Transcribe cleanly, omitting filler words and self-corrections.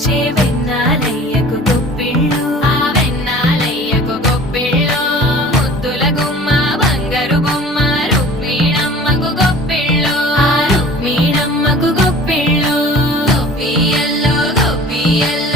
ముచ్చే వెన్నాలయ్యకు గొప్పిళ్ళు ఆ వెన్నాలయ్యకు గొప్పిళ్ళు ముద్దుల గుమ్మ బంగారు బొమ్మ రుక్మిణమ్మకు గొప్పిళ్ళు ఆ రుక్మిణమ్మకు గొప్పిళ్ళు గొప్పియల్లో గొప్పియల్లో